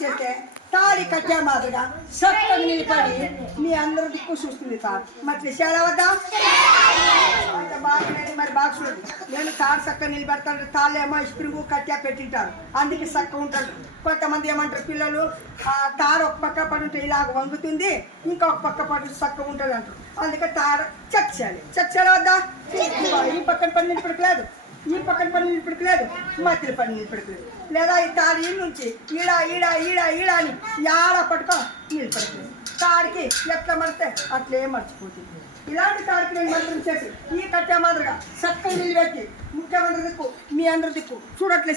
చేస్తే తాళి కట్టే మాదిరిగా సక్కగా నిలబడి మీ అందరూ దిక్కు చూస్తుంది సార్. మరి విషయాలు అవద్దా? అంత బాగుండేది మరి బాగా చూడండి. నేను తాడు చక్కగా నిలబెడతాను తాళ్ళేమో స్ప్రింగ్ కట్టా పెట్టింటారు. అందుకే చక్కగా ఉంటారు. కొంతమంది ఏమంటారు పిల్లలు ఆ తాడు ఒక పక్క పడి ఉంటే ఇలాగ వంగుతుంది ఇంకొక పక్క పడి చక్కగా ఉంటుంది అంటారు అందుకే తాడు చెక్ చేయాలి. చెక్ చేయాలి వద్దా ఈ పక్కన పని నిలబడలేదు ఈ పక్కన పని నిలబడకలేదు మధ్యలో పని నిలబడకలేదు లేదా ఈ తాడు నుంచి ఈడ ఈడ ఈడ ఈడ అని యాడ పట్టుకో నిలబడకలేదు తాడికి ఎట్లా మడితే అట్లే మర్చిపోతుంది. ఇలాంటి తాడికి నేను మంత్రం చేసి ఈ కట్టే మాదిరిగా చక్కగా నిలబెట్టి ముఖ్యమంత్రి దిక్కు మీ అందరి దిక్కు చూడట్లే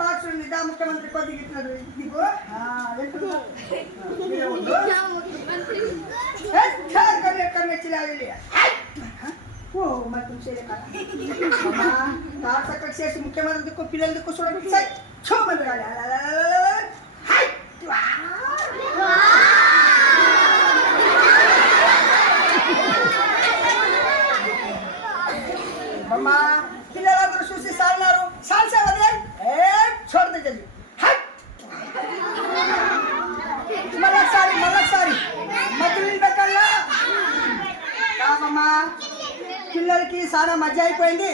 బాగా చూడండి దా ముఖ్యమంత్రి కొద్దిగా ఇట్లా దిగు ఎక్కడ మెచ్చిలాగి. ఓ మంత్రం చేయలేక అమ్మా, తాడు చక్కగా చేసి ముఖ్యమంత్రి దిక్కు పిల్లల దిక్కు చూడండి సై, ఛో మంత్రి కాదు. అలలలలలల. హై! వా! అమ్మా పిల్లలందరూ చూసి సాలినారు సాల్సా వదిలే ఏ చూడదు జల్ది హై! మళ్ళొకసారి మళ్ళొకసారి మధ్య నిలబెట్టాలా కాదమ్మా పిల్లలకి చాలా మధ్య అయిపోయింది.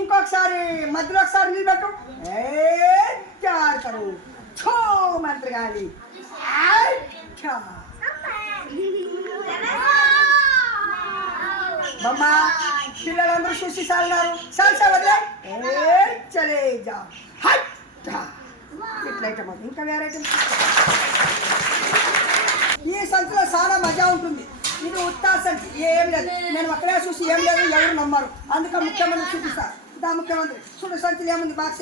ఇంకొకసారి మధ్యలో ఒకసారి నిలబెట్టు. ఏ జారుతారు ఛో మంత్రి గాలి. మమ్మ పిల్లలందరూ చూసి సాలినారు. సార్ వదిలే. ఏ చలే జా. ఇట్లా ఐటమ్ ఇంకా వేరే ఐటమ్ ఈ సంచిలో చాలా మజా ఉంటుంది. ఇది ఉత్తా సంచి ఏం లేదు. నేను అక్కడే చూసి ఏం లేదు ఎవరు నమ్మరు. అందుకే ముఖ్యమంత్రి చూపిస్తా. దా ముఖ్యమంత్రి. చూడు సంచులు ఏముంది బాక్స్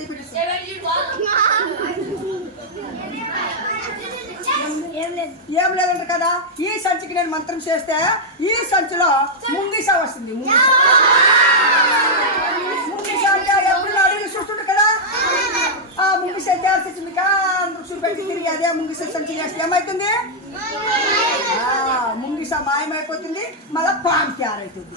ఏం లేదంట కదా ఈ సంచికి నేను మంత్రం చేస్తే ఈ సంచిలో ముంగిస వస్తుంది ముంగిస. ముంగిస అంటే ఎప్పుడు అడిగి కదా? ఆ ముంగిస తయారు కా చూపెట్టి తిరిగి అదే ముంగిస సంచి చేస్తే ఏమవుతుంది ఆ, మాయమైపోతుంది మళ్ళా పాన్ తయారవుతుంది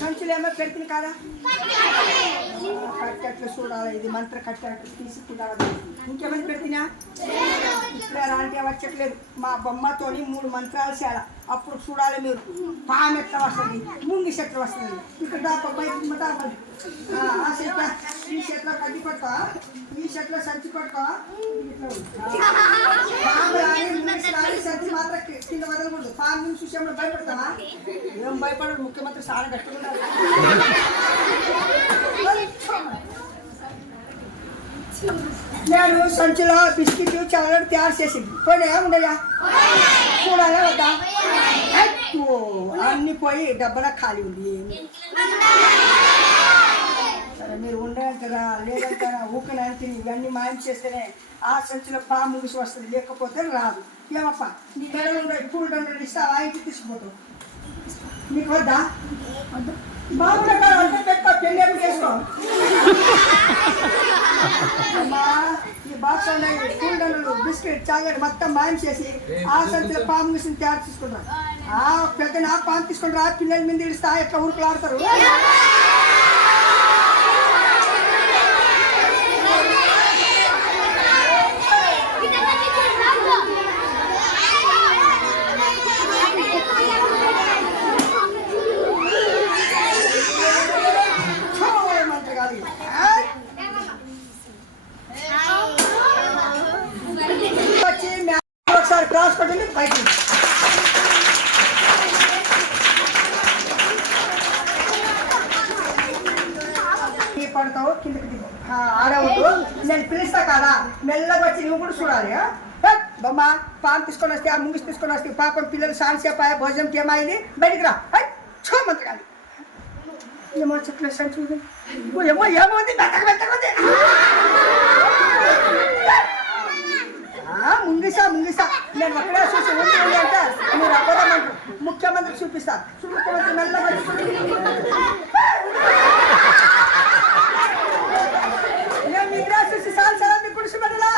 సంచులు ఏమో పెడుతుంది కదా? కట్టట్లు చూడాలి ఇది మంత్ర కట్టట్లు తీసుకుంటారు ఇంకేమైనా పెడుతున్నా? ఇప్పుడు అలాంటి వచ్చట్లేదు. మా బొమ్మతోని మూడు మంత్రాలు చేయాల. అప్పుడు చూడాలి మీరు. పామెట్ల వస్తుంది? ముంగి చెట్లు వస్తుంది. ఇక్కడ దాకా బయట దాపండి ఆ చెట్ల ఈ చెట్లో కడ్డి పట్టుకో ఈ చెట్లో సంచి పట్టుకో ఇట్లా ఉంది. పాము రాని, ముంగిసి రాని, సంచి మాత్రం కి- కింద వదలకూడదు పాము నుంచి చూసి ఏమన్నా భయపడతావా ఏం భయపడదు ముఖ్యమంత్రి చాలా గట్టిగా ఉన్నారు నేను సంచిలో బిస్కెట్ చాక్లెట్ తయారు చేసింది పోయినా ఉండయా చూడాలా వద్దా అయ్యో, అన్ని పోయి డబ్బలా ఖాళీ ఉంది మీరు సరే కదా ఉండేంటారా లేదంటారా ఊకనంటే ఇవన్నీ మాయం చేస్తేనే ఆ సంచిలో పాము ముగిసి వస్తుంది. లేకపోతే రాదు. ఏమప్ప? నీ మెడలు ఉన్నాయి పూలు దండలు ఇస్తావా ఇంటికి తీసుకుపోతావు. నీకు వద్దా? బాబుల అంటే పెట్టుకో పెళ్ళి చేసుకో? ఈ బాక్స్ ఉన్నాయి బిస్కెట్ చాక్లెట్ మొత్తం మాయం చేసి ఆ సంచిలో పాము మిషన్ తయారు తీసుకుంటారు ఆ పెద్ద నా పాము తీసుకుంటారు ఆ పిల్లల మీద ఇడిస్తా ఎట్లా ఊరుకులు ఆడతారు ఛో, మంత్రి గారు ఆ? వచ్చి మ్యా- ఒకసారి క్రాస్ కొట్టండి పైకి నీ పడతావు కిందకి ఆడవద్దు నేను పిలుస్తా కదా మెల్లగా వచ్చి నువ్వు కూడా చూడాలి బొమ్మ పాలు తీసుకొని వస్తే ఆ ముంగిసి తీసుకొని వస్తే పాపం పిల్లలు సాన్సేపు భోజనంకి ఏమైంది బయటికి రా. ఐ, ఛో మంత్రి ఏమో చెప్పలేదు సార్ చూడు. ఓ, ఏమో ఏమోంది మెత్తగా మెత్తగా ఉంది. ఆ, ముంగిసా ముంగిసా. నేను అక్కడే చూసి ఉంది ఉంది అంటే మీరు అవ్వదమ్మంటారు ముఖ్యమంత్రి చూపిస్తా. ముఖ్యమంత్రి మెల్లగా నేను నిద్ర చూసి సార్ సార్ మీకు కుడిసి పెట్టలా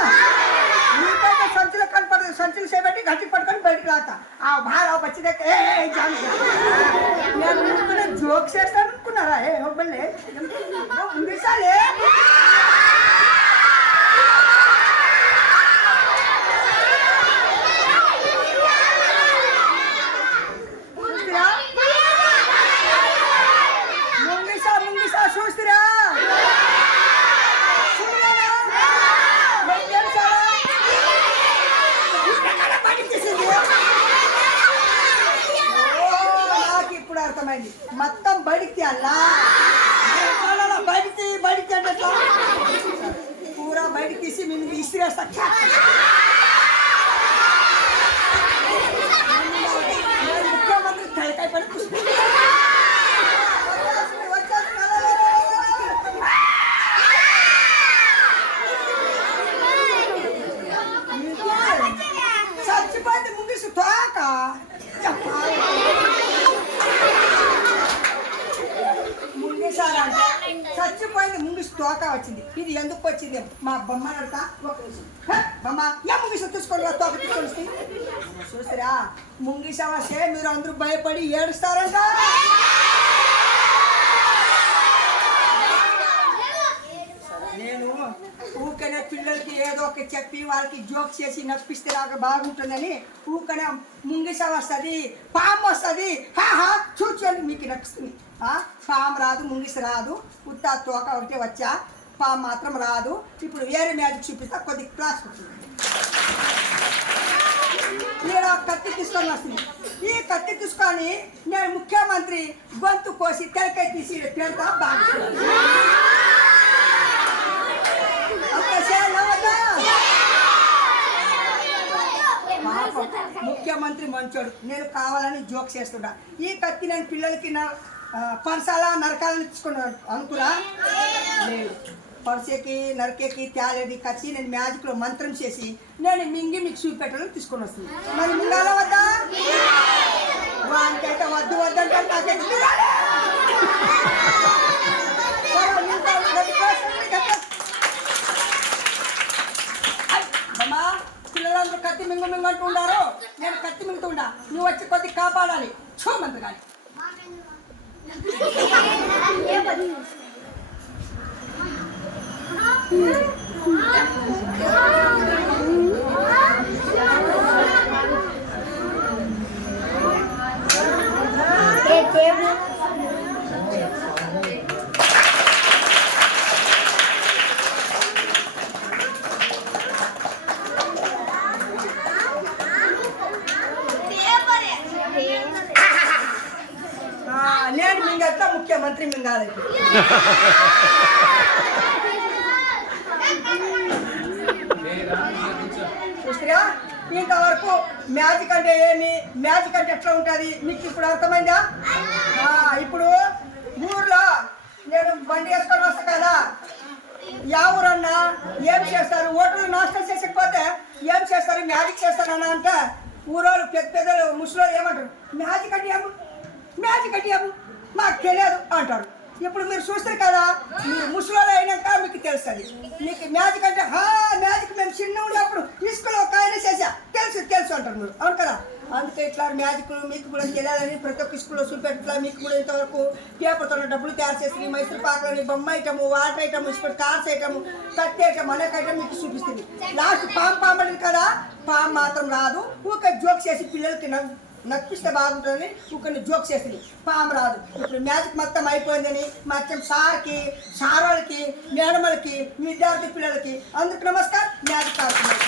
మీకైతే సంచులు కనపడదు సంచులు చేపెట్టి గట్టి పట్టుకొని బయటికి రాస్తా ఆ భార వచ్చి దగ్గర ఏ, ఏ, ఏ, జాను. నేను ముందుకునే జోక్ చేస్తాను అనుకున్నారా ఏ ఒబ్బలే ఉంది సాలే చూస్తురా ముంగిసా ముంగిసా చూస్తురా చూడలేదా? మరి తెలుసారా? ఇక్కడ బయటికి తీసింది. ఓ, నాకు ఇప్పుడు మొత్తం బయటికి తీయాలా? ఎట్లా బయటికి బయటికి అంటే ఎట్లా? పూరా బయటికి తీసి మేము ఇసిరేస్తా. ముఖ్యమంత్రి తలకాయ పడి కూర్చున్నా. వచ్చేస్తుంది, వచ్చేస్తుంది. చచ్చిపోయింది ముంగిసు తోక ముంగిసారంటే చచ్చిపోయింది ముంగిసు తోక వచ్చింది. ఇది ఎందుకు వచ్చింది? మా బొమ్మ నడతా ఒక నిమిషం. బొమ్మ ఏ ముంగిసు తీసుకొని రా, తోక తీసుకొని వస్తే. చూస్తారా ముంగిస వస్తే మీరు అందరూ భయపడి ఏడుస్తారంట నేను ఊకనే పిల్లలకి ఏదో ఒక చెప్పి వాళ్ళకి జోక్ చేసి నప్పిస్తే నాకు బాగుంటుందని ఊకనే ముంగిస వస్తుంది పాము వస్తుంది. హాహా చూచండి మీకు నచ్చుతుంది ఆ, పాము రాదు ముంగిస రాదు. ఉత్తా తోక ఒకటే వచ్చా. పాము మాత్రం రాదు. ఇప్పుడు వేరే మ్యాజిక్ చూపిస్తా కొద్ది క్లాస్ వస్తుంది నేను ఆ కత్తి తీసుకొని వస్తుంది. ఈ కత్తి తీసుకొని నేను ముఖ్యమంత్రి గొంతు కోసి తెలకాయ తీసి పెడతా బాగుంటుంది అంత చేయలేవద్దా? పాపం, ముఖ్యమంత్రి మంచోడు. నేను కావాలని జోక్ చేస్తున్నా ఈ కత్తి నేను పిల్లలకి నా పర్సాల పరసాల నరకాలని ఇచ్చుకున్నాను అనుకున్నా? లేదు. పరసకి నరకేకి తేలేది కత్తి నేను మ్యాజిక్లో మంత్రం చేసి నేను మింగి మీకు చూపెట్టాలని తీసుకొని వస్తుంది మరి మింగాల వద్దా? వానికైతే వద్దు వద్దంటే నాకైతే మింగాలి. సరే, మింగాలి. రెడీ కోసం నీకైతే అమ్మా పిల్లలందరూ కత్తి మింగు మింగు అంటూ నేను కత్తి మింగుతుండా నువ్వు వచ్చి కొద్ది కాపాడాలి. చూ మంత్రి గారి ఆ, నేను మింగట్లా ముఖ్యమంత్రి మింగాలి ఇంతవరకు మ్యాజిక్ అంటే ఏమి? మ్యాజిక్ అంటే ఎట్లా ఉంటుంది? మీకు ఇప్పుడు అర్థమైందా? ఇప్పుడు ఊర్లో నేను బండి వేసుకొని వస్తా కదా. యా ఊరన్నా ఏం చేస్తారు? ఓట్లు నాశనం చేసకపోతే ఏం చేస్తారు? మ్యాజిక్ చేస్తారన్నా అంటే ఊరోళ్ళు పెద్ద పెద్దలు ముసలోళ్ళు ఏమంటారు? మ్యాజిక్ అంటే ఏమో? మ్యాజిక్ అంటే ఏమో? మాకు తెలియదు అంటారు. ఇప్పుడు మీరు చూస్తారు కదా మీరు ముసలి అయినాక మీకు తెలుస్తుంది. మీకు మ్యాజిక్ అంటే హా మ్యాజిక్ మేము చిన్న ఉన్నప్పుడు ఇసుకలో ఒక ఆయన చేసా తెలుసు తెలుసు అంటారు మీరు. అవును కదా? అందుకే ఇట్లా మ్యాజిక్ మీకు కూడా తెలియాలని ప్రతి ఒక్క స్కూల్లో చూపెట్లా మీకు కూడా ఇంతవరకు పేపర్తో డబ్బులు తయారు చేసి మైసూర్ పాకలని బొమ్మ ఐటము వాటర్ ఐటమ్ ఇప్పుడు కార్స్ ఐటమ్ కత్తి ఐటమ్ అనేక ఐటమ్ మీకు చూపిస్తుంది. లాస్ట్ పాము పాంబడింది కదా? పాము మాత్రం రాదు. ఊక జోక్ చేసి పిల్లలకి నవ్వు నప్పిస్తే బాగుంటుందని ఊకని జోక్ చేస్తుంది పాము రాదు. ఇప్పుడు మ్యాజిక్ మొత్తం అయిపోయిందని మొత్తం సార్కి సార్ వాళ్ళకి మేడమలకి విద్యార్థి పిల్లలకి అందుకు నమస్కారం. మ్యాజిక్ ఆడుతున్నారు